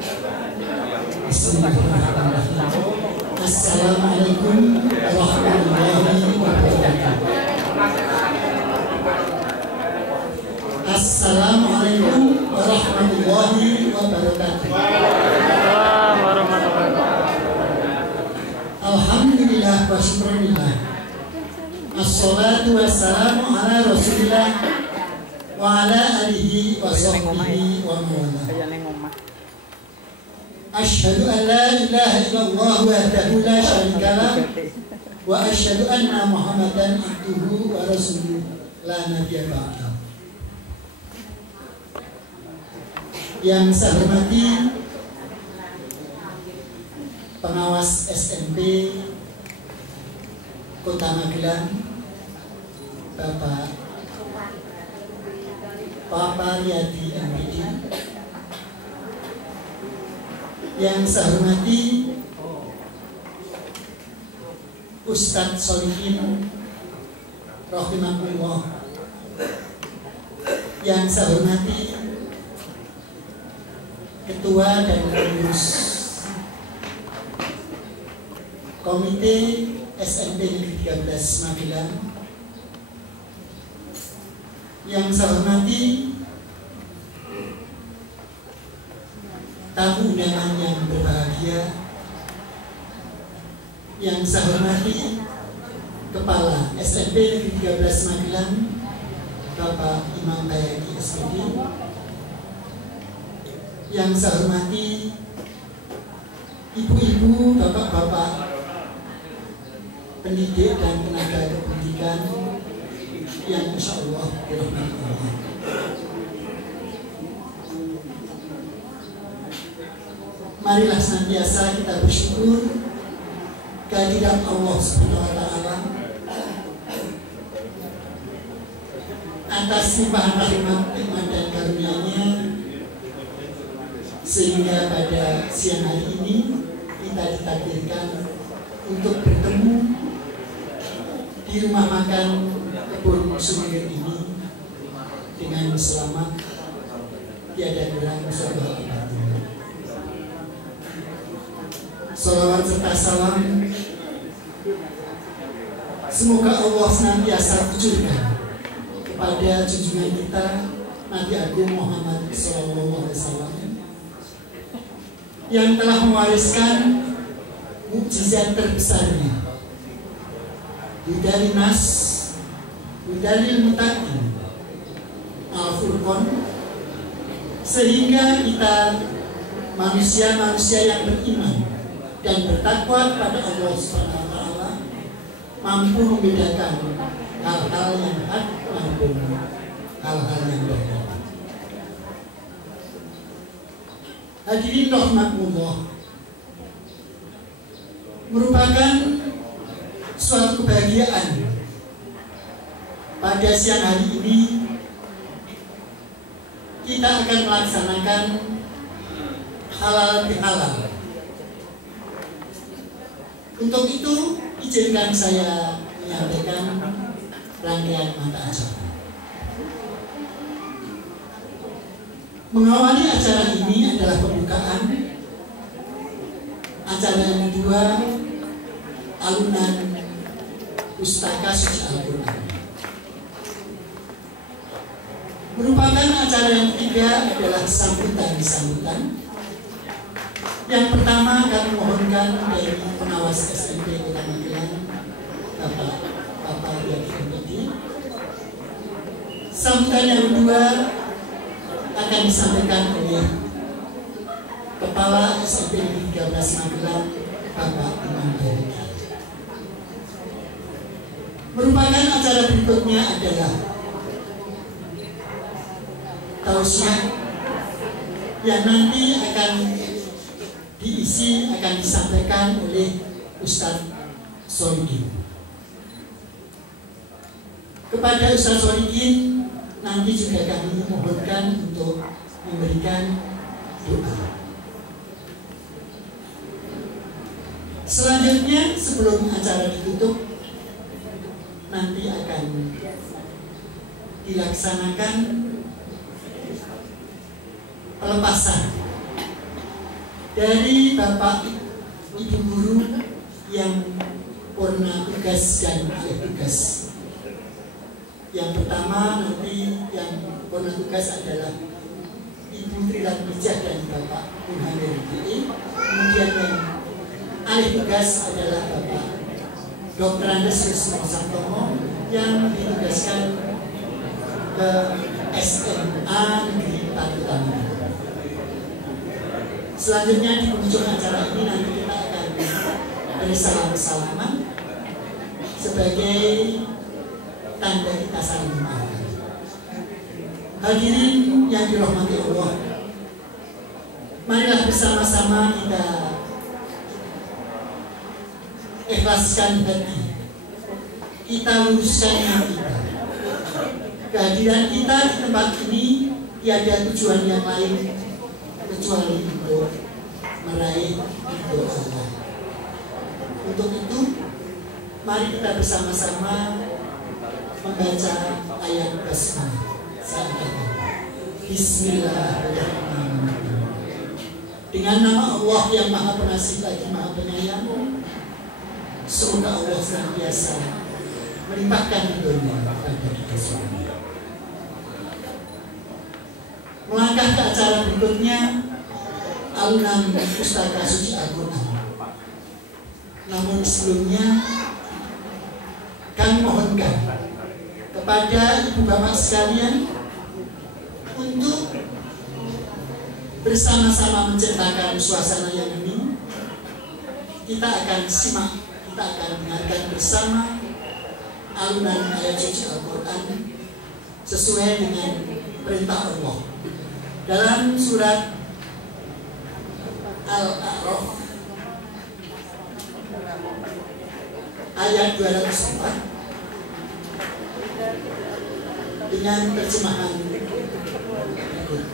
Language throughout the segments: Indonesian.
Bismillahirrahmanirrahim. Assalamualaikum warahmatullahi wabarakatuh. Assalamualaikum warahmatullahi wabarakatuh. Alhamdulillah wa syukurillah. Assalatu wassalamu ala rasulillah wa ala alihi wa sahbihi wa mawala. Asyhadu an la ilaha illallah wahdahu la syarika lah wa asyhadu anna Muhammadan abduhu wa rasuluh la nabiyya ba'dahu. Yang saya hormati pengawas SMP Kota Magelang, Bapak Riyadi MPD. Yang saya hormati Ustadz Solihin rahimahullah. Yang saya hormati Ketua dan pengurus Komite SMP Negeri 13 Magelang. Yang saya hormati tamu undangan yang berbahagia. Yang saya hormati Kepala SMP Negeri 13 Magelang, Bapak Imam Bayaki SPD. Yang saya hormati ibu-ibu, bapak-bapak pendidik dan tenaga kependidikan yang insya Allah dirahmati Allah. Marilah senantiasa kita bersyukur kehadiran Allah Subhanahu wa Ta'ala atas limpahan rahmat, nikmat dan karunia-Nya, sehingga pada siang hari ini kita ditakdirkan untuk bertemu di rumah makan Kebun Sumir ini dengan selamat, tiada kurang serta abadi. Salawat serta salam semoga Allah senantiasa tujukan kepada junjungan kita Nabi Agung Muhammad SAW yang telah mewariskan mukjizat terbesarnya, Hudal Nas, Hudalil Mutaqin, Al-Furqan, sehingga kita manusia-manusia yang beriman dan bertakwa kepada Allah Subhanahu wa Ta'ala mampu membedakan hal-hal yang hak maupun hal-hal yang batil. Hadirin rahmatullah, merupakan suatu kebahagiaan pada siang hari ini kita akan melaksanakan halal bihalal. Untuk itu izinkan saya menyampaikan rangkaian mata acara. Mengawali acara ini adalah pembukaan. Acara yang kedua, alunan Pustaka Suci Al-Quran. Merupakan acara yang ketiga adalah sambutan. Yang pertama kami mohonkan dari pengawas SMP Kota Magelang, Bapak Riyadi MPD. Sambutan yang kedua akan disampaikan oleh Kepala SMP Negeri 13 Magelang, Bapak Imam Bayaki. Merupakan acara berikutnya adalah tausiah yang nanti akan disampaikan oleh Ustadz Solihin. Kepada Ustadz Solihin nanti juga kami mohonkan untuk memberikan doa. Selanjutnya sebelum acara ditutup nanti akan dilaksanakan pelepasan dari Bapak Ibu guru yang purna tugas dan alih tugas. Yang pertama nanti yang purna tugas adalah Ibu Trilatmijah dan Bapak Muhammad DI. Kemudian yang alih tugas adalah Bapak Dr. Andes Wisnu Santomo yang ditugaskan ke SMA Negeri Pacitan. Selanjutnya di ujung acara ini nanti kita akan bersalam-salaman sebagai tanda kita saling memaafkan. Hadirin yang dirahmati Allah, marilah bersama-sama kita ikhlaskan hati, kita luruskan hati kita. Kehadiran kita di tempat ini tiada tujuan yang lain kecuali untuk meraih ridho Allah. Untuk itu, mari kita bersama-sama membaca ayat basmalah. Bismillahirrahmanirrahim. Dengan nama Allah yang Maha Pengasih lagi Maha Penyayang, semoga Allah senantiasa melimpahkan ridhonya pada kita semua. Melangkah ke acara berikutnya, alunan Pustaka Suci Al-Quran. Namun sebelumnya, kami mohonkan kepada ibu bapak sekalian untuk bersama-sama menciptakan suasana yang hening. Kita akan simak, kita akan dengarkan bersama alunan ayat suci Al-Quran sesuai dengan perintah Allah dalam surat Al-A'raf ayat 204 dengan terjemahan berikut.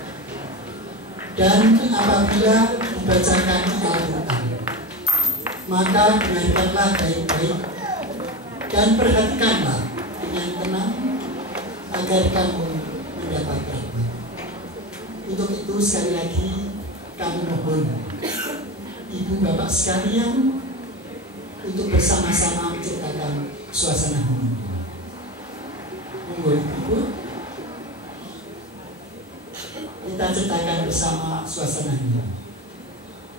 Dan apabila dibacakan Al-Quran, maka dengarkanlah baik-baik dan perhatikanlah dengan tenang agar kamu mendapat rahmat. Untuk itu sekali lagi kami mohon ibu bapak sekalian untuk bersama-sama menciptakan suasana hening. Monggo ibu, kita ciptakan bersama suasana hening.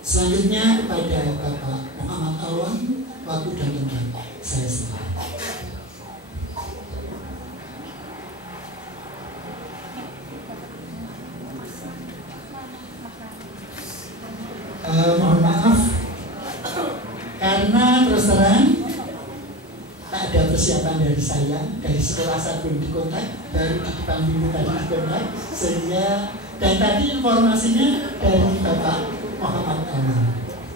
Selanjutnya kepada Bapak Muhammad Alwan, waktu dan tempat saya serahkan. Mohon maaf karena terus terang tak ada persiapan dari saya, dari sekolah saya belum dikontak, baru dipanggil tadi dikontak, sehingga dan tadi informasinya dari Bapak Muhammad Alwan,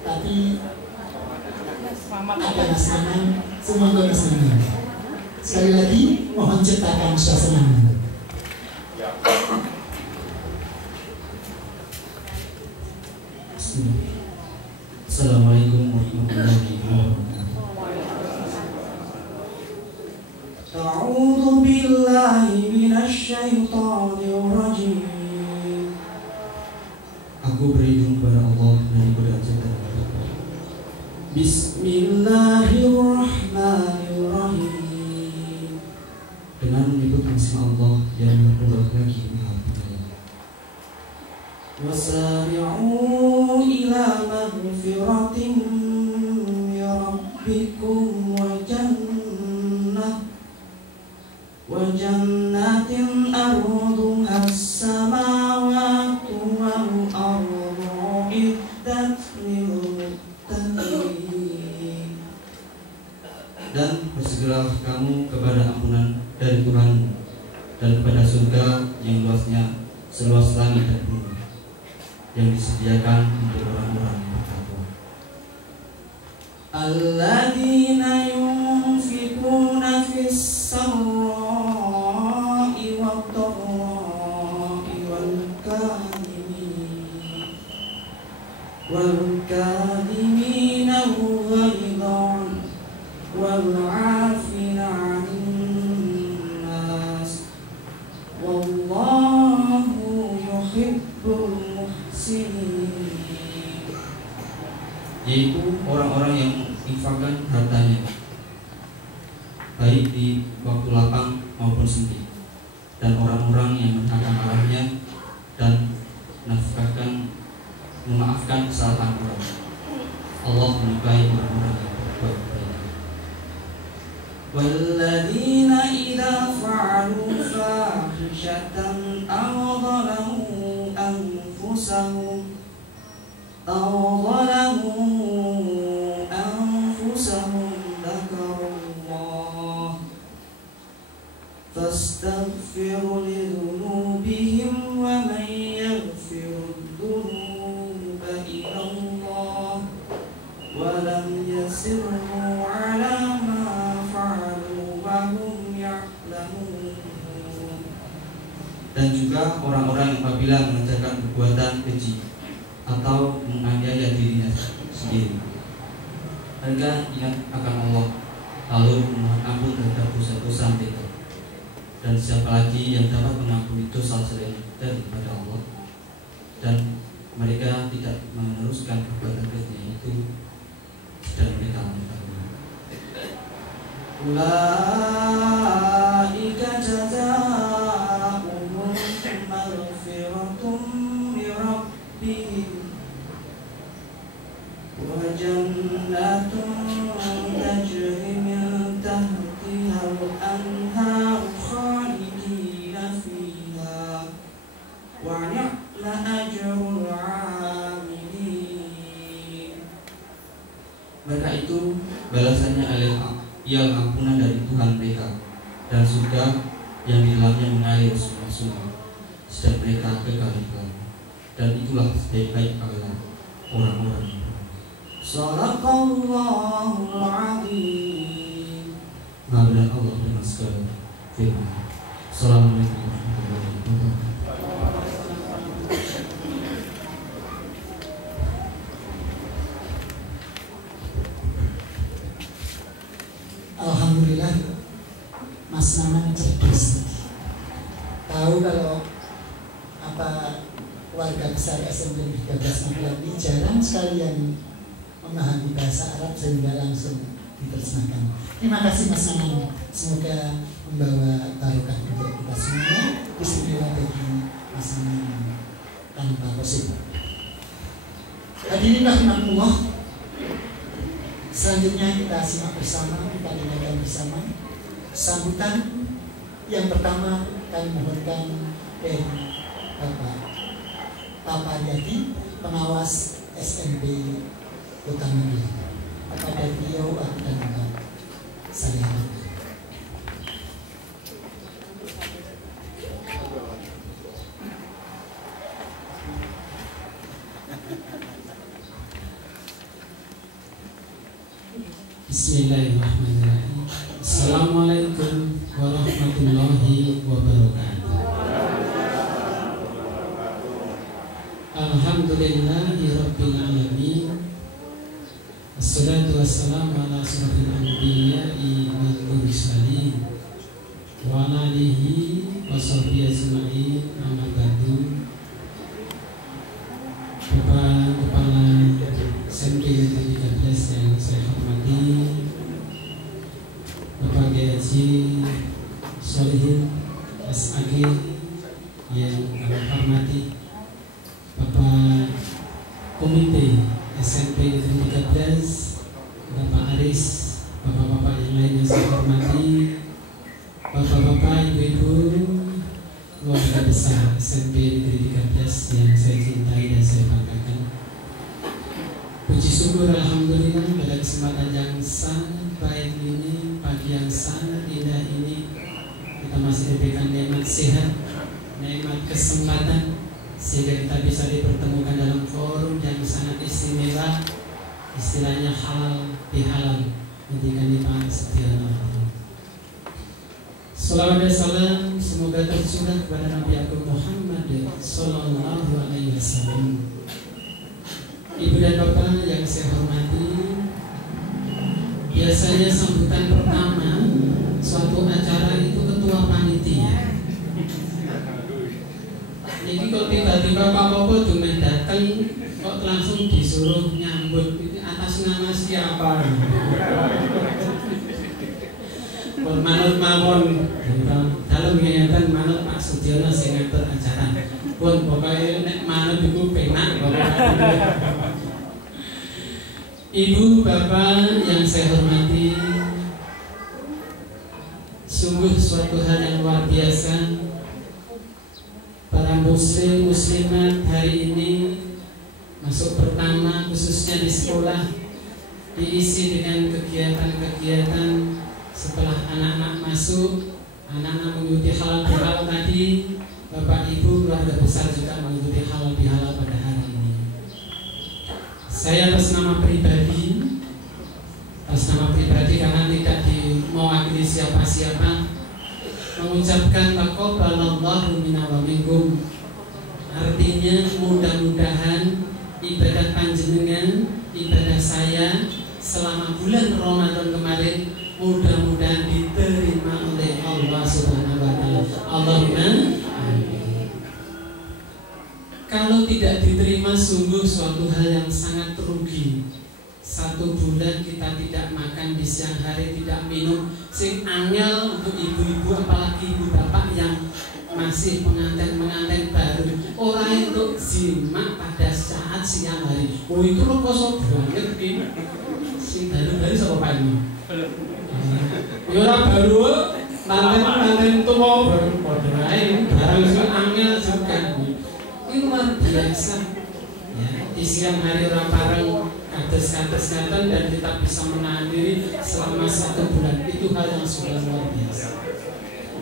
tapi ada Mas Nanang, semoga Mas Nanang. Sekali lagi mohon ciptakan suasana. Assalamualaikum warahmatullahi wabarakatuh. A'udzu billahi minasyaitonir rajim. Aku berlindung kepada Allah dari godaan setan. Bismillahirrahmanirrahim. Dengan menyebut nama Allah yang berbuat lagi Maha Penyayang. Wasari'u ila maghfiratin min rabbikum wa jannatin arduha as-samawati wal ardu iddat lil muttaqin. Dan bersegeralah kamu kepada ampunan dari Tuhan dan kepada surga yang luasnya seluas langit dan bumi, yang disediakan untuk orang-orang yang bertakwa. Alladzina yunfikuna fis sarra'i wad dharra'i wal kadhimina al-ghaidha wal 'afina 'anil nas wallahu yuhibbul muhsinin. yaitu orang-orang yang infakkan hartanya baik di waktu lapang maupun sempit, dan orang-orang yang menahan arahnya dan memaafkan kesalahan orang. Allah menyukai orang-orang yang berbuat baik. Walladzina idza fa'alu fahishatan aw zalamu anfusahum dzakarullah fastaghfiru lidhunubihim wa man yaghfiru dhunuba illa Allah wa lam yasirru ala ma fa'alu wa hum ya'lamun. Dan juga orang-orang yang apabila mengerjakan perbuatan keji atau menganiaya dirinya sendiri, mereka ingat akan Allah lalu memohon ampun terhadap dosa-dosa mereka. Dan siapa lagi yang dapat mengampuni dosa selain daripada Allah? Dan mereka tidak meneruskan perbuatan keji itu dan mereka mengetahui. Ulaika jazaa'uhum maghfiratun min rabbihim wa jannatun tajri min tahtihal anhar khalidina fiha wa ni'ma ajrul 'amilin. Mereka itu balasannya ialah ampunan dari Tuhan mereka dan surga yang di dalamnya mengalir sungai-sungai, sedang mereka kekal di dalamnya. Dan itulah sebaik-baik pahala orang-orang yang beriman. Shadaqallahul Azim. Maha benar Allah dengan segala firman. Assalamualaikum warahmatullahi wabarakatuh. Alhamdulillah, Mas Naman cerdas. Tahu kalau apa warga besar SMP 13 Magelang ini jarang sekali yang memahami bahasa Arab sehingga langsung diterjemahkan. Terima kasih Mas Naman. Semoga membawa barokah untuk kita semua, istimewa bagi Mas Naman tanpa positif. Hadirin rahimakumullah. Selanjutnya kita simak bersama, kita dengarkan bersama sambutan yang pertama kami mohonkan dari Bapak Yadi, pengawas SMP Kota Magelang. Kepada beliau aku dan Bapak saya hormati. Bismillahirrahmanirrahim. Assalamualaikum warahmatullahi wabarakatuh. Alhamdulillahi rabbil alamin. Assalatu wassalamu ala asyrafil anbiya'i wal mursalin wa ala alihi wa sahbihi ajma'in. Amma ba'du. Bapak Kepala SMP 13 yang saya hormati, Bapak Haji Solihin SAG yang kami hormati, Bapak Komite SMP 13, Bapak Aris, Bapak-bapak yang lain yang saya hormati, Bapak-bapak, Ibu-ibu, keluarga besar SMP Negeri 13 yang saya cintai dan saya banggakan. Puji syukur alhamdulillah pada kesempatan yang sangat baik ini, pagi yang sangat indah ini, kita masih diberikan nikmat sehat, nikmat kesempatan sehingga kita bisa dipertemukan dalam forum yang sangat istimewa, istilahnya halal bihalal, ketika nikmat setia Allah. Salawat dan salam semoga tercurah kepada Nabi Agung Muhammad Sallallahu Alaihi Wasallam. Ibu dan bapak yang saya hormati, biasanya sambutan pertama suatu acara itu ketua panitia. Jadi kok tiba-tiba Pak Bobo cuma datang, kok langsung disuruh nyambut, atas nama siapa? Manut mawon dalam kegiatan manut Pak Sudiono sing ngatur acara. Pun pokoknya nek manut iku penak Ibu bapak yang saya hormati, sungguh suatu hal yang luar biasa. Para muslim muslimat hari ini masuk pertama khususnya di sekolah diisi dengan kegiatan-kegiatan. Setelah anak-anak masuk, anak-anak mengikuti halal bihalal tadi, bapak ibu keluarga besar juga mengikuti halal bihalal pada hari ini. Saya atas nama pribadi karena tidak mewakili siapa-siapa, mengucapkan taqabbalallahu minna wa minkum. Artinya mudah-mudahan ibadah panjenengan, ibadah saya selama bulan Ramadan kemarin mudah-mudahan diterima oleh Allah Subhanahu wa taala. Allahumma amin. Kalau tidak diterima sungguh suatu hal yang sangat rugi. 1 bulan kita tidak makan di siang hari, tidak minum, sing angel untuk ibu-ibu apalagi ibu bapak yang masih pengantin baru. Orang untuk jima pada saat siang hari. Oh itu lo kosong banget ini. Sing baru-baru sama Pak ini. Ya baru nanten tua baru moderain barang itu angel juga. Ini luar biasa. Ya, di siang hari orang pareng kades dan kita bisa menahan diri selama 1 bulan, itu hal yang sudah luar biasa.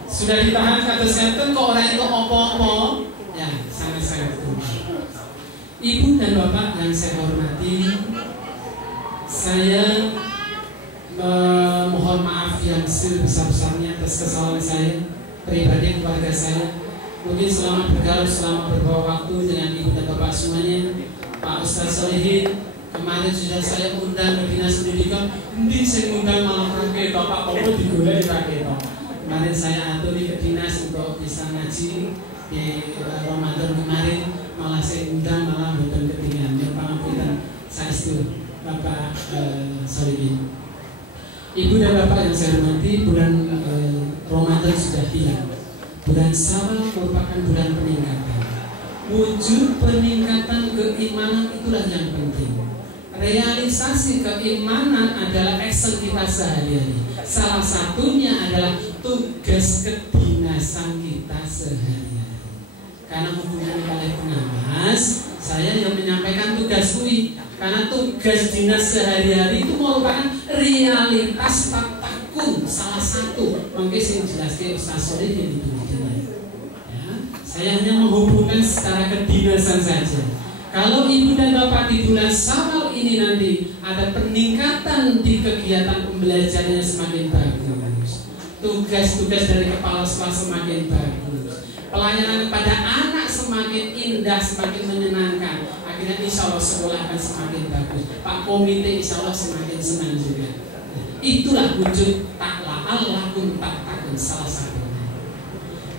Sudah ditahan kades kok orang itu opo-opo, ya sangat-sangat rugi. Ibu dan bapak yang saya hormati, saya mohon maaf yang sebesar-besarnya atas kesalahan saya pribadi, keluarga saya. Mungkin selama bergaul, selama beberapa waktu dengan ibu dan bapak semuanya, Pak Ustaz Solihin, kemarin sudah saya undang ke dinas pendidikan, nanti saya undang malah rakyat bapak kamu digulai rakyat. Kemarin saya atur ke dinas untuk bisa ngaji di Ramadan kemarin, malah saya undang malah bukan ketinggalan. Yang pangapunten saya itu Bapak Solihin. Ibu dan bapak yang saya hormati, bulan Ramadan sudah hilang. Bulan Syawal merupakan bulan peningkatan. Wujud peningkatan keimanan itulah yang penting. Realisasi keimanan adalah action kita sehari-hari. Salah satunya adalah tugas kedinasan kita sehari-hari. Karena hubungan oleh pengawas, saya yang menyampaikan tugas kui. Karena tugas dinas sehari-hari itu merupakan realitas takun salah satu. Mungkin saya jelaskan Ustaz Soleh yang itu. Saya hanya menghubungkan secara kedinasan saja. Kalau ibu dan bapak di bulan Syawal ini nanti ada peningkatan di kegiatan pembelajarannya semakin bagus, tugas-tugas dari kepala sekolah semakin bagus, pelayanan kepada anak semakin indah, semakin menyenangkan, akhirnya insya Allah sekolah akan semakin bagus. Pak komite insya Allah semakin senang juga. Itulah wujud takla Allahum takun salah satu.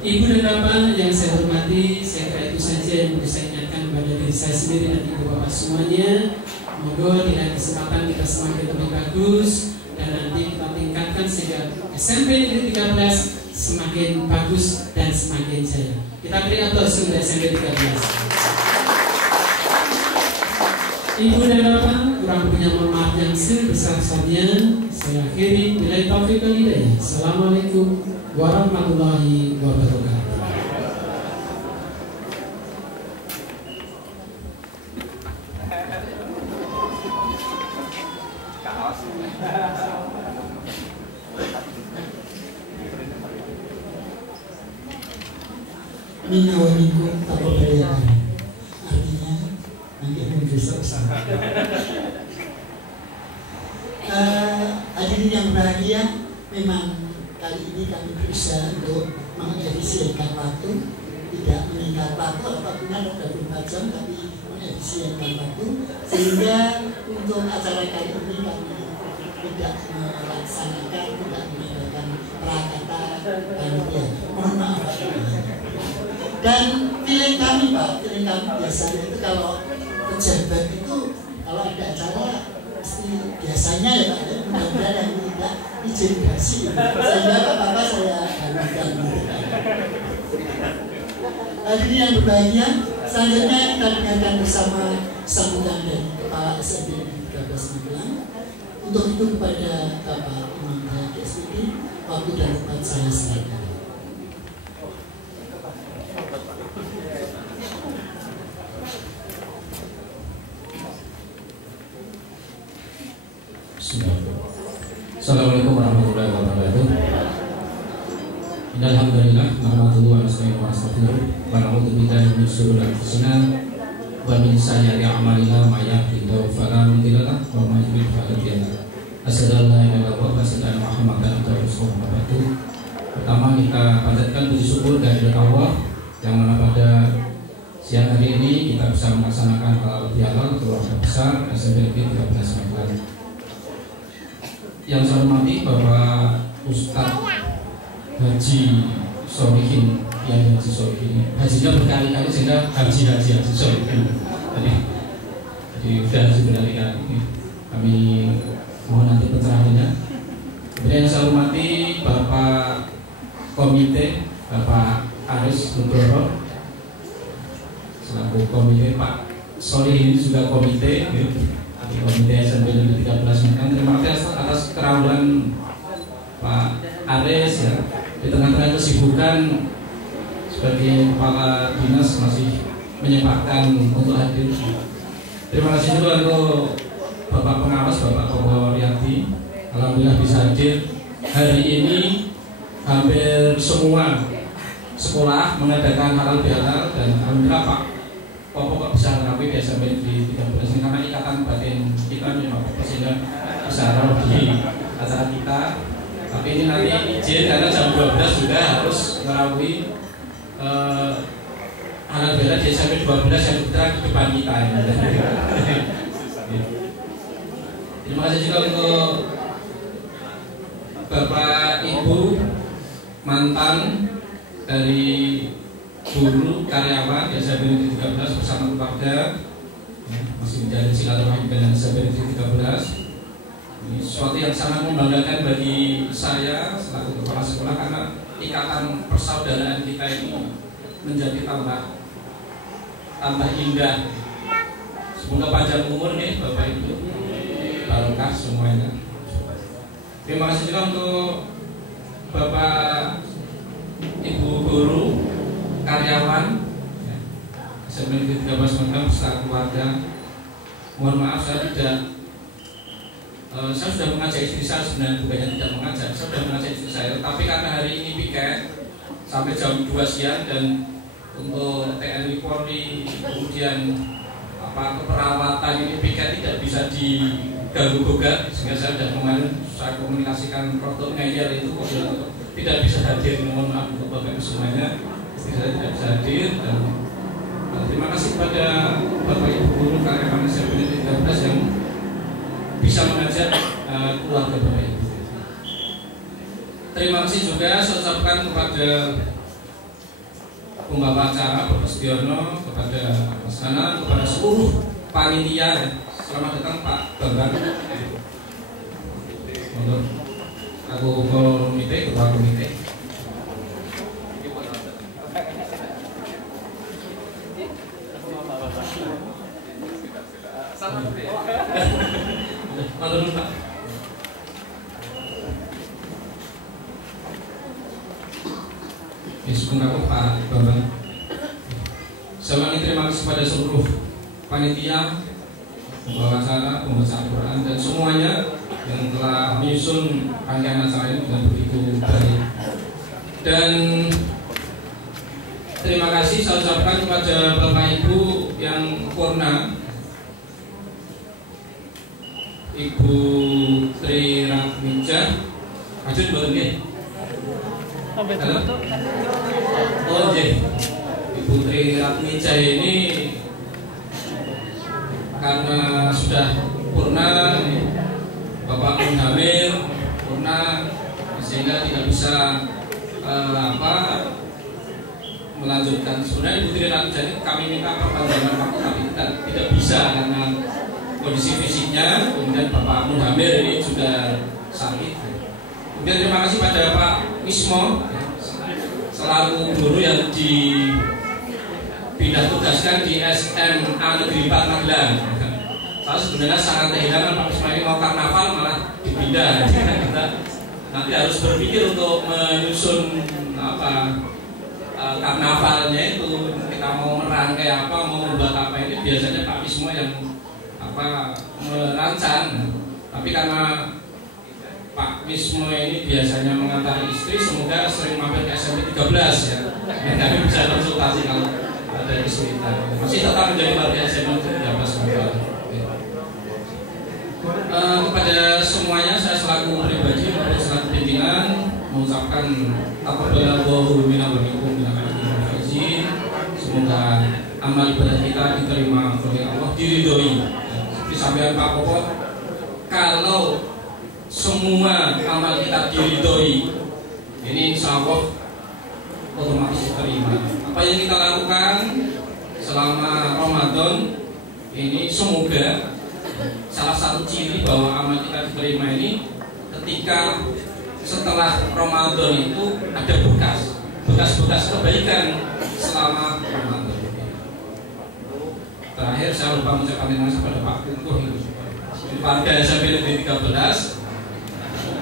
Ibu dan bapak yang saya hormati, saya kira itu saja yang bisa saya ingatkan kepada diri saya sendiri dan ibu bapak semuanya. Moga dengan kesempatan kita semakin lebih bagus dan nanti kita tingkatkan sehingga SMP Negeri 13 semakin bagus dan semakin jaya. Kita beri aplaus untuk SMP 13. Ibu dan bapak, kurang punya mohon maaf yang sebesar-besarnya. Saya akhiri, billahi taufiq wal hidayah. Assalamualaikum warahmatullahi wabarakatuh. Minna wa minkum taqabbalallahu. Artinya nanti akan besar-besar. Hadirin yang berbahagia, memang kali ini kami berusaha untuk mengefisienkan waktu, tidak meningkat waktu apapun ada 24 jam, tapi mengefisienkan waktu sehingga untuk acara kali ini kami tidak melaksanakan, tidak menggunakan prakata panitia. Mohon maaf. Dan feeling kami Pak, feeling kami biasanya itu kalau pejabat itu kalau ada acara mesti biasanya ya Pak, mudah-mudahan yang tidak izin kasih sehingga apa-apa saya galukan. Hadirin yang berbahagia, selanjutnya kita dengarkan bersama sambutan dari Kepala SMP Negeri 13 Magelang. Untuk itu kepada Bapak Imam Hayati SPD, waktu dan tempat saya serahkan. Assalamualaikum warahmatullahi wabarakatuh. Alhamdulillah, warahmatullahi wabarakatuh. Wa na'udzu billahi min syururi anfusina wa min sayyiati a'malina may yahdihillahu fala mudilla lahu wa may yudlil fala hadiya lahu. Asyhadu an la ilaha illallah wa asyhadu anna Muhammadan abduhu wa rasuluh. Pertama kita panjatkan puji syukur kehadirat Allah yang mana pada siang hari ini kita bisa melaksanakan halal bihalal keluarga besar SMP Negeri 13 Magelang. Yang saya hormati Bapak Ustadz Haji Solihin, yang Haji Solihin, hajinya berkali-kali sehingga Haji Solihin. Jadi sudah haji berkali-kali. Kami mohon nanti pencerahannya. Kemudian yang saya hormati Bapak Komite, Bapak Aris Nugroho selaku komite, Pak Solihin juga komite. Komite SMP Negeri 13 Magelang. Terima kasih atas keramaian Pak Aris ya. Di tengah-tengah kesibukan sebagai kepala dinas masih menyempatkan untuk hadir. Terima kasih juga untuk Bapak Pengawas, Bapak Koko Riyadi. Alhamdulillah bisa hadir. Hari ini hampir semua sekolah mengadakan halal bihalal dan alhamdulillah Pak Pokok bisa mengakui di SMP di 13 ini karena ikatan batin kita memang sehingga bisa taruh di acara kita. Tapi ini nanti izin karena jam 12 juga harus melalui halal bihalal di SMP 12 yang bergerak di depan kita ini. Terima kasih juga untuk Bapak Ibu mantan dari guru karyawan SMP Negeri 13 bersama keluarga masih menjalin silaturahmi dengan SMP Negeri 13. Ini sesuatu yang sangat membanggakan bagi saya selaku kepala sekolah karena ikatan persaudaraan kita ini menjadi tambah indah. Semoga panjang umur nih Bapak Ibu, barokah semuanya. Terima kasih juga untuk Bapak Ibu guru karyawan SMP Negeri 13 Magelang beserta keluarga. Mohon maaf saya sudah mengajak istri saya, sebenarnya bukannya tidak mengajak, saya sudah mengajak istri saya, tapi karena hari ini piket sampai jam 2 siang dan untuk TNI Polri kemudian keperawatan ini piket tidak bisa diganggu gugat sehingga saya sudah kemarin saya komunikasikan protokol ngeyel itu tidak bisa hadir. Mohon maaf untuk Bapak Ibu semuanya, saya tidak bisa hadir dan terima kasih kepada Bapak Ibu guru karyawan SMP Negeri 13 yang bisa mengajak keluarga Bapak Ibu. Terima kasih juga saya ucapkan kepada pembawa acara Bapak Sudiono, kepada Mas Nana, kepada seluruh panitia. Selamat datang Pak Bambang. Untuk aku komite, ketua komite. Matur Pak. Bismillah Pak Bambang. Saya terima kasih kepada seluruh panitia, pembawa acara, pembaca Al-Quran dan semuanya yang telah menyusun rangkaian acara ini dengan begitu baik. Dan terima kasih saya ucapkan kepada Bapak Ibu yang purna, Ibu Tri Ratmija, Ajun boleh nggih? Oh nggih. Ibu Tri Ratmija ini karena sudah purna, Bapak Munhamir purna sehingga tidak bisa melanjutkan. Sebenarnya Ibu Tri Ratmija ini kami minta perpanjangan waktu tapi tidak bisa karena kondisi fisiknya. Kemudian Bapak Bapak Muhamir ini juga sakit. Kemudian terima kasih pada Pak Wismo selaku guru yang dipindah tugaskan di SMA Negeri 4 Magelang. Saya sebenarnya sangat kehilangan Pak Wismo ini mau karnaval malah dipindah. Kita nanti harus berpikir untuk menyusun karnavalnya itu, kita mau merangkai apa, mau membuat apa, ini biasanya Pak Wismo yang merancang. Tapi karena Pak Wismo ini biasanya mengantar istri, semoga sering mampir ke SMP 13 ya. Kami bisa konsultasi kalau ada kesulitan. Masih tetap menjadi warga SMP 13. Kepada semuanya saya selaku pribadi maupun selaku pimpinan mengucapkan taqabbalallahu minna wa minkum izin. Semoga amal ibadah kita diterima oleh Allah, diridhoi. Seperti sampaian Pak Popot, kalau semua amal kita diridhoi, ini insya Allah otomatis diterima. Apa yang kita lakukan selama Ramadan ini, semoga salah satu ciri bahwa amal kita diterima ini ketika setelah Ramadan itu ada bekas kebaikan selama Ramadan. Terakhir saya lupa mengucapkan terima kasih pada Pak Kunkuh warga SMP Negeri 13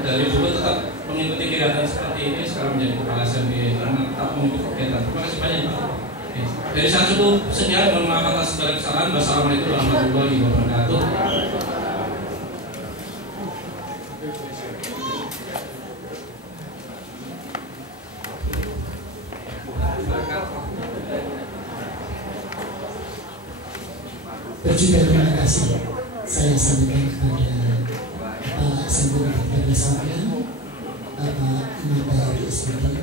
dari dulu tetap mengikuti kegiatan seperti ini, sekarang menjadi kepala SMP tetap mengikuti kegiatan. Terima kasih banyak Pak. Dari saya cukup sekian, mohon maaf atas segala kesalahan. Wassalamualaikum warahmatullahi wabarakatuh. Berjuga terima kasih saya sampaikan kepada Pak Sembung Bersama, Bapak Imam SPD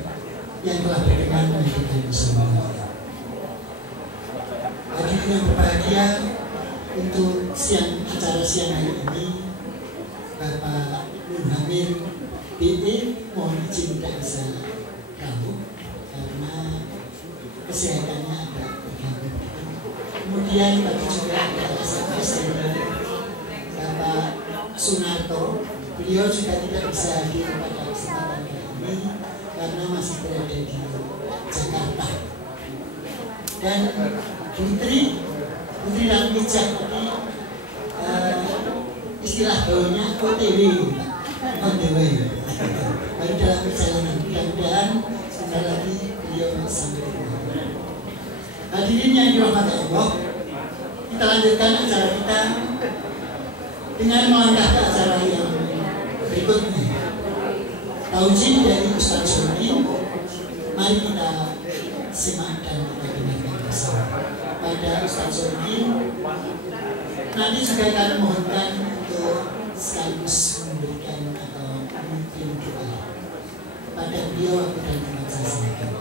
yang telah berkenan menjadi bersama. Hadirin yang berbahagia, untuk acara siang hari ini Bapak Muhamir BE mohon izin tidak bisa tahu karena kesehatannya agak terganggu. Kemudian tadi juga ada SMS dari Bapak Sunarto, beliau juga tidak bisa hadir pada kesempatan kali ini karena masih berada di Jakarta. Dan Putri Ramijak tadi istilah baunya OTW, on the way, baru dalam perjalanan. Mudah-mudahan sebentar lagi beliau sampai. Hadirin yang dirahmati Allah, kita lanjutkan acara kita dengan melangkah ke acara yang berikutnya. Taujih dari Ustaz Suri, mari kita simak dan kita dengarkan bersama. Pada Ustaz Suri nanti juga akan mohonkan untuk sekaligus memberikan atau mungkin doa pada beliau aku dan teman saya sendiri.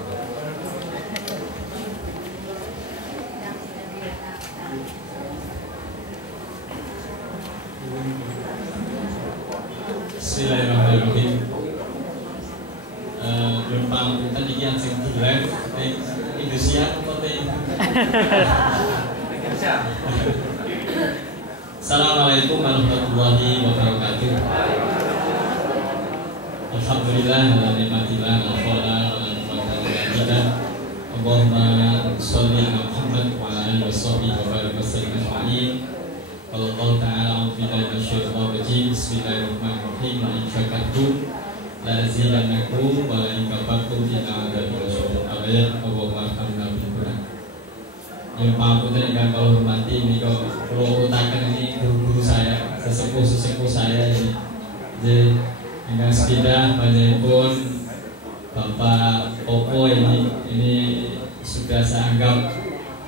Bismillahirrahmanirrahim. Numpang kita ini yang sing live Indonesia apa Assalamualaikum warahmatullahi wabarakatuh. Alhamdulillah ala nikmatillah al-fadla wal-fadla. Allahumma sholli ala Muhammad wa ala alihi washabihi wa barik wasallim ajma'in. Allah Ta'ala a'udzubillahi minasyaitonir rajim. Bismillahirrahmanirrahim. Wa in syakartum la azidannakum wa la in kafartum inna 'adzabi lasyadid. Allahumma arhamna bil Qur'an. Yang mampu dan kalau hormati ini kalau utakan ini guru-guru saya, sesepuh saya ini. Jadi dengan sepeda banyak pun Bapak Popo ini sudah saya anggap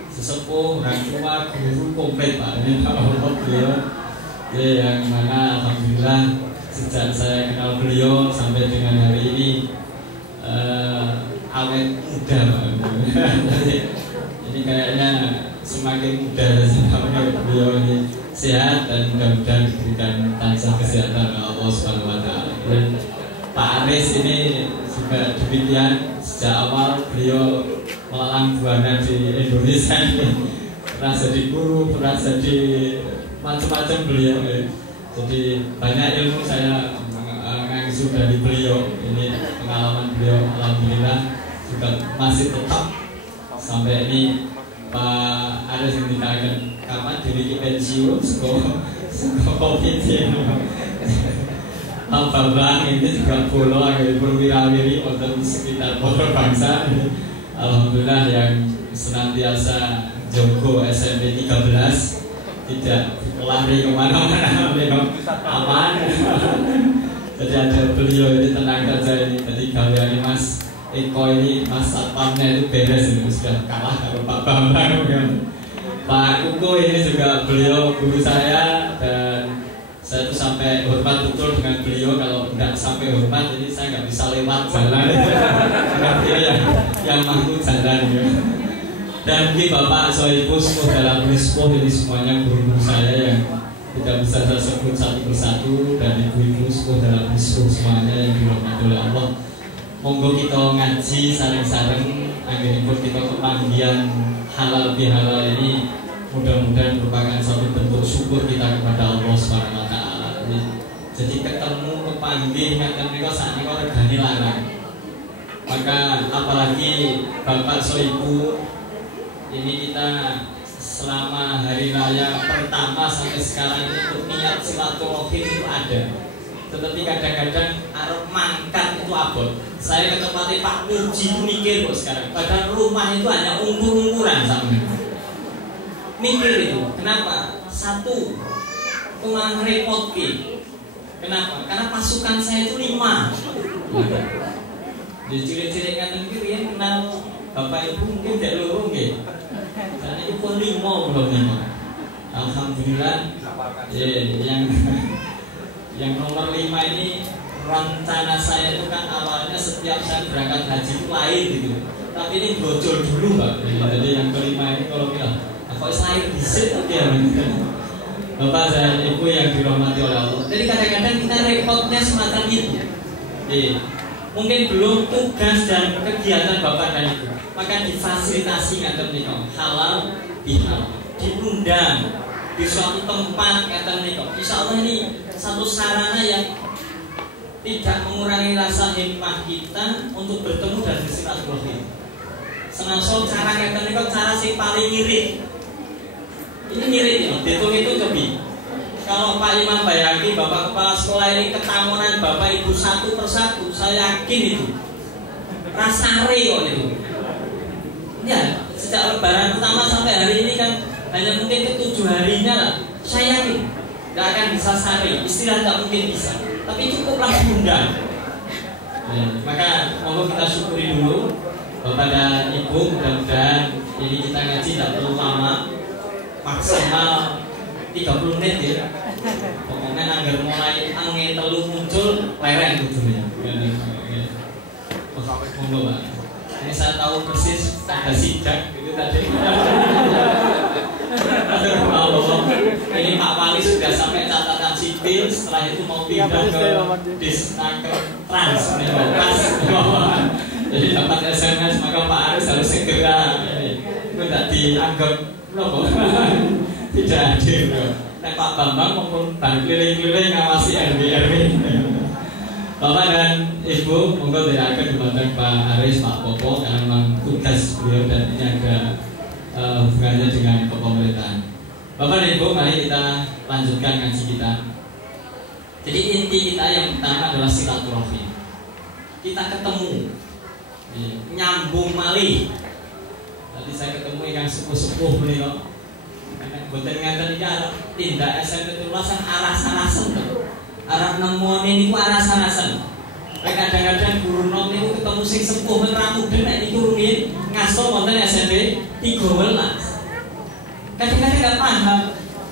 sesepuh, orang tua, guru komplit Pak. Ini Allah beliau, yang mana alhamdulillah sejak saya kenal beliau sampai dengan hari ini awet muda Pak. Ini kayaknya semakin muda sampai beliau ini sehat dan mudah-mudahan diberikan tansah kesehatan oleh Allah Subhanahu wa Ta'ala. Dan Pak Aris ini juga demikian, sejak awal beliau melalang buana di Indonesia ini, pernah jadi guru, pernah jadi macam-macam beliau. Jadi banyak ilmu saya ngangsu dari beliau. Ini pengalaman beliau, alhamdulillah juga masih tetap sampai ini Pak ada yang ditanya kapan diri pensiun sekolah COVID ini. Pak Bambang ini juga pulau berwira-wiri untuk sekitar Pondok Bangsa. Alhamdulillah yang senantiasa Joko SMP 13 tidak lari kemana-mana, aman. Jadi ada beliau ini tenang saja ini. Tadi kalian Mas Eko ini Mas Satpamnya itu beres ini sudah kalah kalau Pak Bambang kan. Pak Kuku ini juga beliau guru saya dan saya tuh sampai hormat betul dengan beliau. Kalau tidak sampai hormat ini saya nggak bisa lewat jalan. Karena dia yang mampu jalan ya. Dan ini Bapak Soebu sepuh dalam sepuh ini semuanya guru-guru saya yang tidak bisa saya sebut satu persatu, dan ibu-ibu sepuh dalam sepuh semuanya yang dirahmati oleh Allah. Monggo kita ngaji sareng-sareng anggenipun kita kepanggihan halal bihalal ini mudah-mudahan merupakan satu bentuk syukur kita kepada Allah Subhanahu wa taala. Jadi ketemu kepanggih ngaten menika sakmenika regane larang. Maka apalagi Bapak Soebu ini kita selama hari raya pertama sampai sekarang ini untuk niat silaturahim itu ada. Tetapi kadang-kadang arep mangkat itu abot. Saya ke tempatnya Pak Puji itu mikir kok sekarang. Padahal rumah itu hanya ungkur-ungkuran sama. Mikir itu. Kenapa? Satu, kurang repot ki. Kenapa? Karena pasukan saya itu 5. Jadi ciri-ciri ngaten iki riyen kenal Bapak Ibu mungkin tidak lurung nggih. Karena itu pun 5 belum 5. Alhamdulillah. Yang nomor 5 ini rencana saya itu kan awalnya setiap saya berangkat haji itu lain gitu. Tapi ini brojol dulu Pak. Jadi yang kelima ini kalau kita kok saya disit ya. Bapak dan Ibu yang dirahmati oleh Allah. Jadi kadang-kadang kita repotnya semacam itu. Mungkin belum tugas dan kegiatan Bapak dan Ibu, maka difasilitasi ngaten nika halal bihal, diundang di suatu tempat ngaten nika. Insyaallah ini satu sarana yang tidak mengurangi rasa hikmah kita untuk bertemu dan bersilaturahim. Senasol cara ngaten nika cara sing paling ngirit. Ini ngirit ya, dihitung-hitung lebih. Kalau Pak Imam Bayaki, Bapak Kepala Sekolah ini ketamunan Bapak Ibu satu persatu, saya yakin itu rasare kok itu. Ya, sejak Lebaran pertama sampai hari ini kan hanya mungkin ke 7 harinya lah. Saya yakin tidak akan bisa sare, istilah tidak mungkin bisa. Tapi cukuplah diundang. Ya, maka monggo kita syukuri dulu Bapak dan Ibu, mudah-mudahan ini kita ngaji tidak perlu lama, maksimal 30 menit ya. Pokoknya anggar mulai angin telu muncul lereng kudunya. Monggo Pak. Ini saya tahu persis ada sidak itu tadi. Allah. Ini Pak Wali sudah sampai catatan sipil, setelah itu mau pindah ke Disnaker Trans pas. Jadi dapat SMS maka Pak Aris harus segera itu tidak dianggap loh. Tidak hadir. Nah, Pak Bambang maupun keliling-keliling ngawasi RW. Bapak dan Ibu, monggo diakan dumateng Pak Aris, Pak Popo, karena memang tugas beliau dan ini ada hubungannya dengan pemerintahan. Bapak dan Ibu, mari kita lanjutkan ngaji kita. Jadi inti kita yang pertama adalah silaturahim. Kita ketemu, nyambung malih. Tadi saya ketemu yang sepuh-sepuh beliau. Boten ngaten iki arep tindak SMP 13 aras-arasen to. Arep nemoni niku aras-arasen. Kadang-kadang guru nom niku ketemu sing sepuh men ra mudeng nek niku rumiyin ngaso wonten SMP 13. Kadang-kadang enggak paham.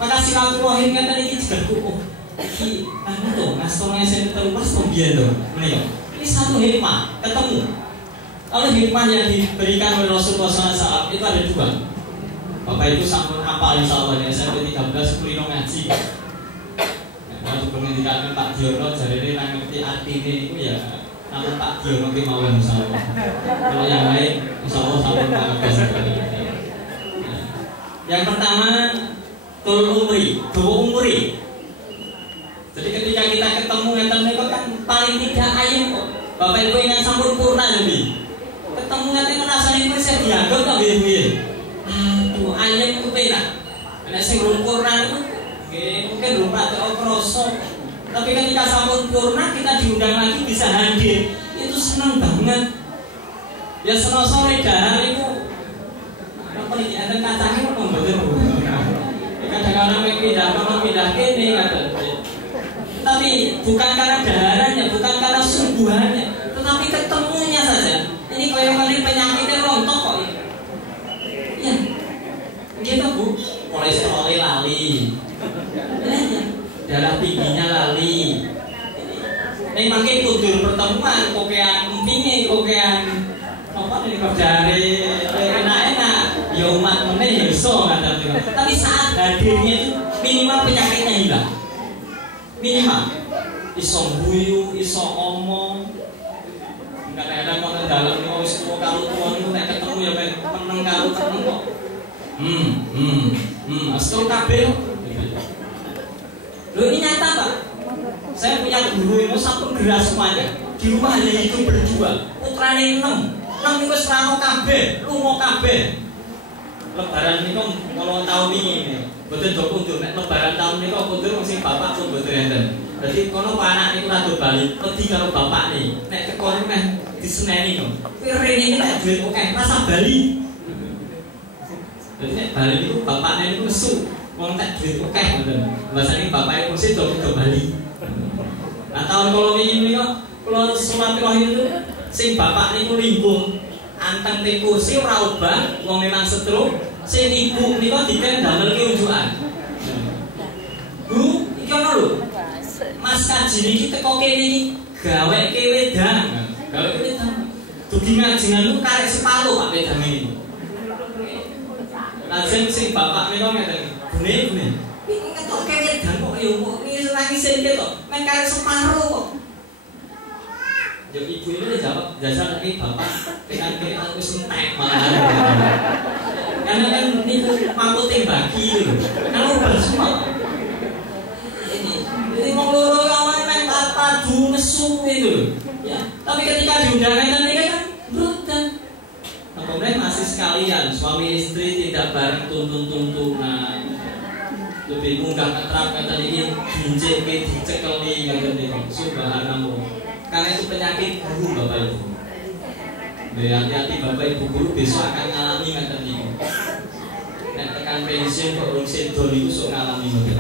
Maka silaturahim ngaten iki juga iki anu to ngaso SMP 13 to biyen to. Ini satu hikmah, ketemu. Kalau hikmah yang diberikan oleh Rasulullah SAW itu ada 2. Bapak Ibu sampun apa insyaallah ya SMP 13 kulino ngaji. Kalau sebelum dikatakan Pak Diono jadi ini ngerti artinya itu ya nama Pak Diono ki mawon insyaallah. Kalau yang lain insyaallah sampun ngagas. Yang pertama tul umri, dawa umuri. Jadi ketika kita ketemu ngeten niku kan paling tidak ayem kok. Bapak Ibu ingin sampurna jadi. Ketemu ngeten rasane kuwi saya dianggap ta piye-piye. Aduh ayem ku penak. Nek sing sampurna itu mungkin lupa atau kroso. Tapi ketika sampurna kita diundang lagi bisa hadir. Itu senang banget. Ya sore dahar itu apa iki ada kacangnya kok mboten. Kadang-kadang pindah kene kadang. Tapi bukan karena daharannya, bukan karena sungguhannya, tetapi ketemunya saja. Ini kayak kali penyakitnya rontok kok. Ya, gitu Bu. Kolesterol lali, darah tingginya lali. Ini makin kudur pertemuan, kokean empinge, kokean apa nih dari enak-enak. Ya umat meneh ya iso kadang. Tapi saat hadirnya itu minimal penyakitnya hilang. Minimal iso guyu, iso omong. Kadang-kadang kalau dalam itu wis tuwa karo tuwa niku nek ketemu ya meneng karo teneng kok. Asal kabeh. Loh ini nyata Pak. Saya punya guru itu satu geras semuanya. Di rumah hanya itu berdua. Putrane 6 niku wis rano kabeh, lunga kabeh. Lebaran niku kalau tahun ini betul do kundur nek lebaran tahun niku kundur sing bapak pun boten enten. Dadi kono anak niku rada bali, wedi karo bapak nih. Nek teko meh diseneni kok. Kuwi rene iki nek duit akeh rasa bali. Dadi nek bali niku bapakne niku nesu. Wong nek duit akeh ngoten. Bahasane bapake mesti do bali. Nah tahun kalau ini niku kula silaturahim itu sing bapak niku lingkung anteng teng kursi ora obah, wong memang stroke. Sing ibu niku diken damelke unjukan. Bu, iki ono lho. Mas Kaji niki teko kene iki gaweke wedang. Gaweke wedang. Dugi ngajengan lu karek sepalo Pak wedang iki. Lajeng sing bapak niku ngeten. Bune. Iki ngetoke wedang kok ya kok iki nangis iki to. Men karek separo kok. Ya ibu ini jawab jasa lagi bapak dengan aku sentek malah. Karena kan ini mampu tembaki gitu. Kalau bersama ini mau loro kawan main padu nesu itu. Ya, tapi ketika diundangkan ini kan brutal. Nah, kemudian masih sekalian suami istri tidak bareng tuntun-tuntunan. Lebih munggah ketrap kata ini dincek dicekeli kata ini. Subhanallah. Karena itu penyakit guru Bapak Ibu. Hati-hati Bapak Ibu guru besok akan ngalami kata ini. Nek tekan pensiun kok urung sedo niku sok ngalami ngoten.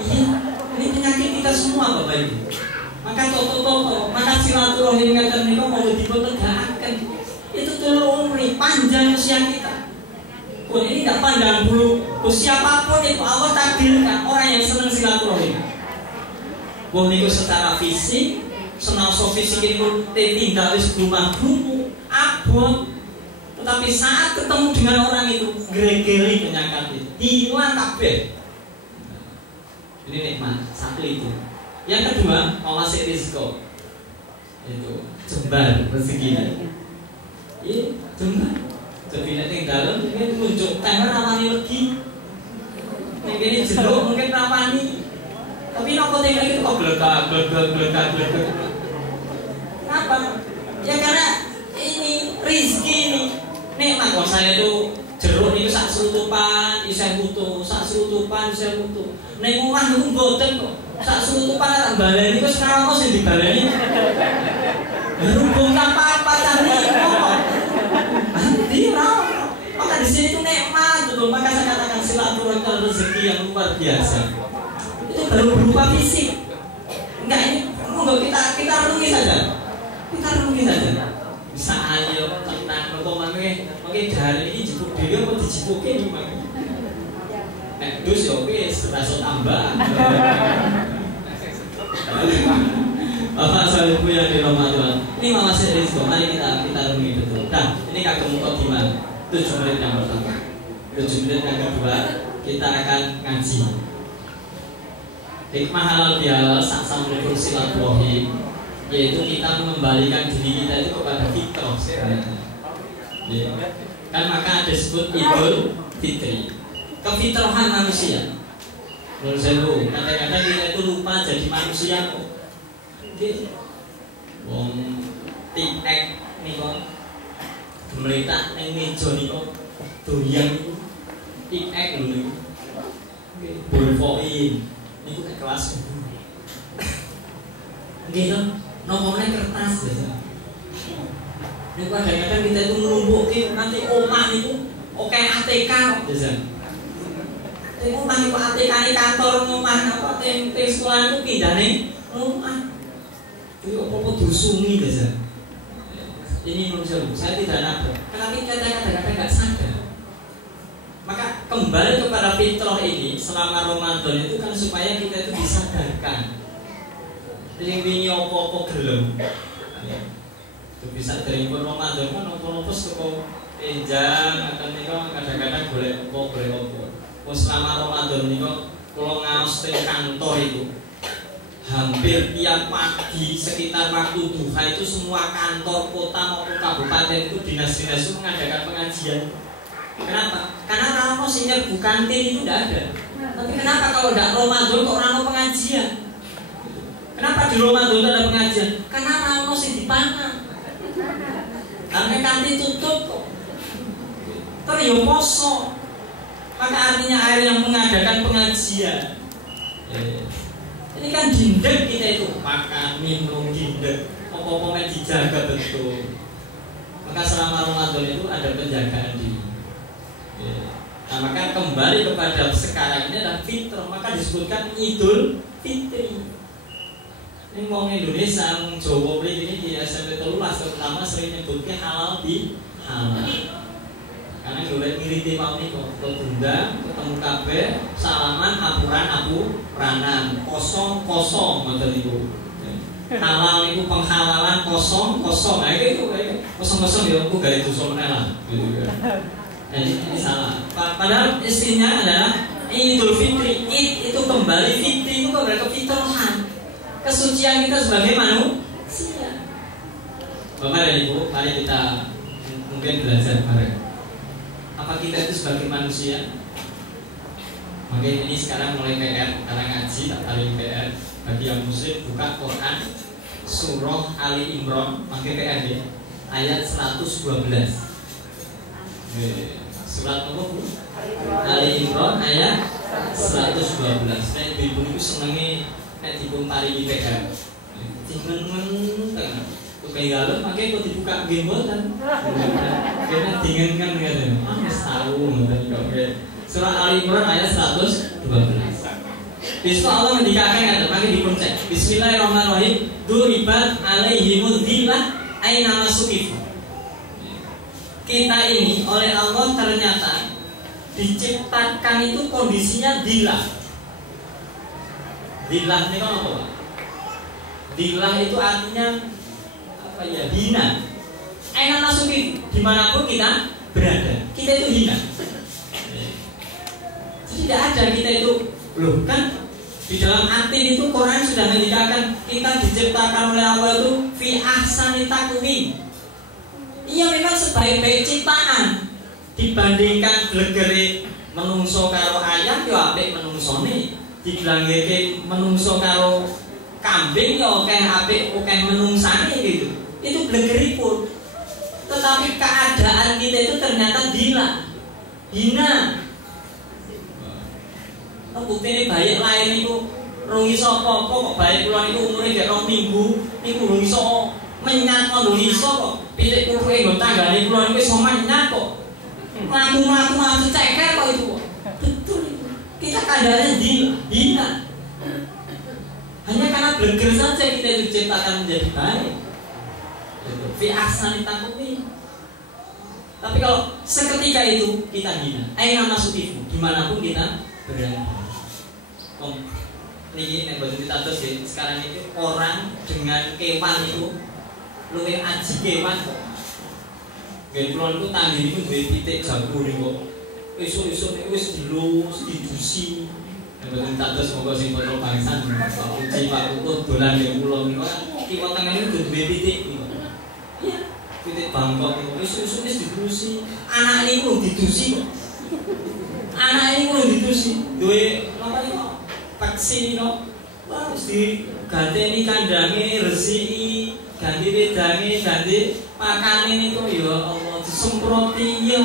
Iya, ini penyakit kita semua Bapak Ibu. Maka toto, maka silaturahim ngaten niku mau ditegakkan. Itu tulung umri panjang usia kita. Pun ini tidak pandang bulu usia apapun itu Allah takdirkan orang yang senang silaturahim. Wong niku secara fisik, senang fisik niku tindak wis grumah-grumu, abot. Tetapi saat ketemu dengan orang itu gregeri penyakit itu hilang kabeh. Ini nikmat satu itu. Yang kedua mawasik rizko itu jembar rezeki. Iya jembar. Jadi nanti dalam ini tunjuk tangan ramani lagi. Ini jeruk mungkin ramani. Tapi nopo tinggal itu kok glegak. Kenapa? Ya karena ini rezeki ini. Nikmat kok saya itu jeruk niku sak serutupan isih utuh, sak serutupan isih utuh. Ning omah niku mboten kok. Sak serutupan tak baleni wis ora ono sing dibaleni. Berhubung tanpa tadi kok. Nanti maka di sini itu nikmat betul. Maka saya katakan silaturahim rezeki yang luar biasa. Itu baru berupa fisik. Enggak ini monggo kita renungi saja. Kita renungi saja. Bisa ayo tenang kok mangke dari ini jipuk dhewe apa dijipuke iki mangke. Nek dus yo wis rasa tambah. Bapak saya punya di Ramadan. Ini Mama Serius kok. Mari kita renungi betul. Nah, ini kagem mukadimah 7 menit yang pertama. 7 menit yang kedua kita akan ngaji. Hikmah halal bihalal saksam kursi silaturahim, yaitu kita mengembalikan diri kita itu kepada fitrah sebenarnya. Ya. Kan maka ada disebut Idul Fitri, kefitrahan manusia. Menurut saya tuh, kadang-kadang kita itu lupa jadi manusia kok. Wong tipek nih kok, gemeletak neng meja nih kok, doyan itu tipek lho nih. Bolfoin, ini kayak kelas. Gitu, nomornya kertas biasa. Ini kadang-kadang kita itu menumpuk nanti omah itu, oke ATK biasa. Itu nanti Pak ATK ini kantor rumah apa tempe sekolah itu pindah nih rumah. Itu apa diusungi biasa. Ini menurut saya tidak nabrak. Karena kita kadang-kadang nggak sadar. Maka kembali kepada fitrah ini selama Ramadan itu kan supaya kita itu disadarkan. Wingi apa-apa gelem. Itu bisa dari Ramadan kan apa-apa saka enjang akan nika kadang-kadang golek apa. Selama Ramadan nika kula ngaos teng kantor itu hampir tiap pagi sekitar waktu duha itu semua kantor kota maupun kabupaten itu dinas-dinas itu mengadakan pengajian. Kenapa? Karena rano sehingga bukan itu tidak ada. Tapi kenapa kalau tidak Ramadan kok rano pengajian? Kenapa di Ramadan tidak ada pengajian? Karena rano sih dipangan. Sampai kantin tutup kok. Terus poso. Maka artinya air yang mengadakan pengajian. Ini kan dindek kita itu makan, minum, dindek. Apa-apa dijaga betul. Maka selama Ramadan itu ada penjagaan diri. Nah maka kembali kepada sekarang ini adalah fitrah. Maka disebutkan Idul Fitri. Ini mau Indonesia, mau Jawa ini di SMP telulas terutama sering nyebutnya halal di halal. Karena boleh ngirit mau nih kok tunda ketemu kabeh salaman apuranan kosong ngoten niku. Halal itu penghalalan kosong. Nah itu kosong ya aku gawe dosa meneh lah gitu ya. Ini salah. Padahal istrinya adalah Idul Fitri. Itu kembali fitri itu kembali ke fitrahan. Kesucian kita sebagai manusia. Bapak dan Ibu, mari kita mungkin belajar bareng. Apa kita itu sebagai manusia? Maka ini sekarang mulai PR karena ngaji tak paling PR bagi yang muslim buka Quran surah Ali Imran pakai PR ya ayat 112. Surat apa Bu? Ali Imran ayat 112. Nek ibu itu senenge nek dikumpari IPR. Dingen-ngen kepengaruh makanya kok dibuka nggih mboten. Kene dingen-ngen ngene. Wis tahu ngoten kok. Surat Ali Imran ayat 112. Besok Allah mendikakan kata pakai dikuncek. Bismillahirrahmanirrahim. Duribat alaihimud dhillah aina masukifu. Kita ini oleh Allah ternyata diciptakan itu kondisinya dilah. Dilah ini kan apa? Dilah itu artinya apa ya? Hina. Aina masukin dimanapun kita berada, kita itu hina. Jadi tidak ada kita itu loh kan di dalam hati itu Quran sudah mengatakan kita diciptakan oleh Allah itu fi ahsani taqwim. Iya memang sebaik-baik ciptaan dibandingkan glegere menungso karo ayam yo apik menungsone digelanggeke menungso karo kambing yo akeh apik akeh menungsane gitu. Itu glegeripun. Tetapi keadaan kita itu ternyata hina. Bukti ini bayi lain itu rung iso apa-apa kok bayi kula niku umure gak 2 minggu niku rung iso menyat kok rung iso kok pitik kukuke nggo tanggane kula niku iso menyat kok mlaku-mlaku ceker kok itu betul itu kita kadarnya hina hanya karena bleger saja kita diciptakan menjadi baik fi ahsani taqwim. Tapi kalau seketika itu kita hina aina masukifu dimanapun kita berada. Ini yang kita terus ya. Sekarang itu orang dengan kewan itu luwih aji kewan kok. Gaya kulon itu tanggih itu duwe pitik jago nih kok. Esuk-esuk wis dilus, didusi. Yang kita terus semoga sing foto bangsan Pak Uci, Pak Kukut dolan yang kulon nih kok. Kiwa tengah itu duwe pitik nih kok. Iya, pitik Bangkok nih kok. Esuk-esuk wis didusi. Anak ini pun didusi kok. Anak ini pun didusi. Duwe apa nih kok? taksi no. Wah, mesti ganti kandange, resiki, ganti wedange, ganti pakane niku ya Allah disemproti ya.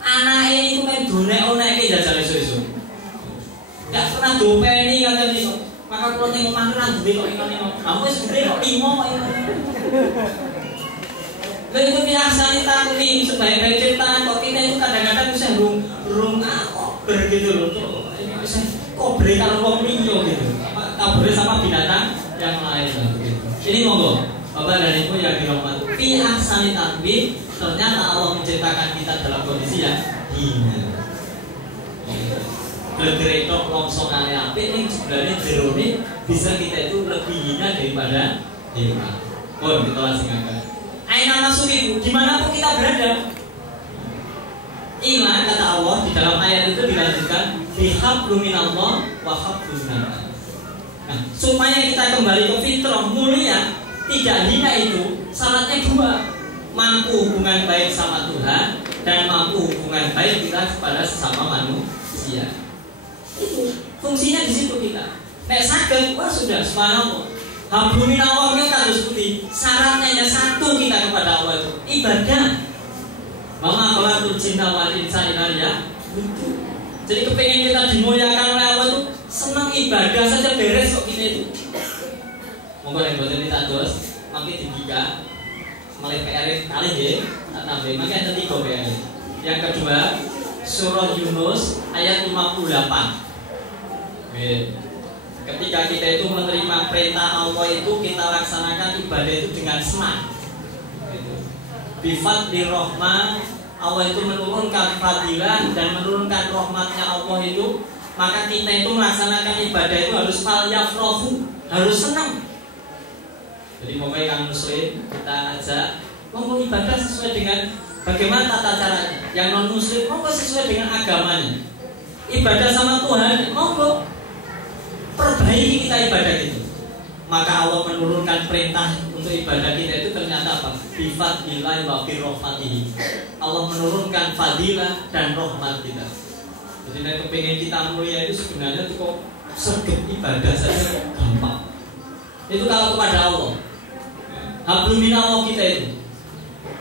Anake niku men donek-oneke jajal esuk-esuk. Enggak pernah dopeni kata niku. Maka kalau tengok mana duwe kok ngono. Kamu wis gede kok 5 kok ngono. Lha itu biasanya takli sebaik-baik ciptaan kok kita itu kadang-kadang bisa burung begitu loh. Kok beri kalau wong liya gitu. Kabure sama binatang yang lain gitu. Ini monggo Bapak dan Ibu yang dirahmati. Fi ahsani taqwim, ternyata Allah menciptakan kita dalam kondisi yang hina. Bergeretok longsongane apik ning sebenarnya jerone bisa kita itu lebih hina daripada hewan. Oh, kita langsung angkat. Aina masuk itu, dimanapun kita berada. Iman kata Allah di dalam ayat itu dilanjutkan bihablum minallah wa hablum minallah. Nah, supaya kita kembali ke fitrah mulia, tidak hina itu syaratnya 2. Mampu hubungan baik sama Tuhan dan mampu hubungan baik kita kepada sesama manusia. Itu fungsinya di situ kita. Nek saged, wah sudah subhanallah. Hablum minallah itu harus putih. Syaratnya hanya 1 kita kepada Allah itu ibadah. Mama khalaqul jinna wal insa illa liya'budun. Jadi kepengen kita dimuliakan oleh Allah itu senang ibadah saja beres kok kita itu. Monggo nek boten kita terus, mangke digiga mulai PR kali nggih, tak tambah mangke ada 3 PR. Yang kedua, surah Yunus ayat 58. Ketika kita itu menerima perintah Allah itu kita laksanakan ibadah itu dengan senang. Bifadli rahmah, Allah itu menurunkan fadilah dan menurunkan rahmatnya Allah itu, maka kita itu melaksanakan ibadah itu harus falyafrahu, harus senang. Jadi pokoknya yang muslim kita ajak mau ibadah sesuai dengan bagaimana tata caranya. Yang non muslim mau sesuai dengan agamanya. Ibadah sama Tuhan mau perbaiki kita ibadah itu. Maka Allah menurunkan perintah untuk ibadah kita itu ternyata apa? Bifadlillahi wa birrahmatihi. Allah menurunkan fadilah dan rahmat kita. Jadi nek kepengin kita mulia itu sebenarnya itu kok sedekah ibadah saja gampang. Itu kalau kepada Allah. Hablum minallah kita itu.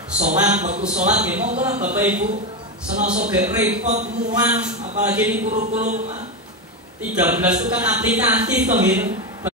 Sholat, waktu sholat ya mau lah Bapak Ibu senoso gak repot muang, apalagi ini kurikulum 13 itu kan aplikatif toh gitu.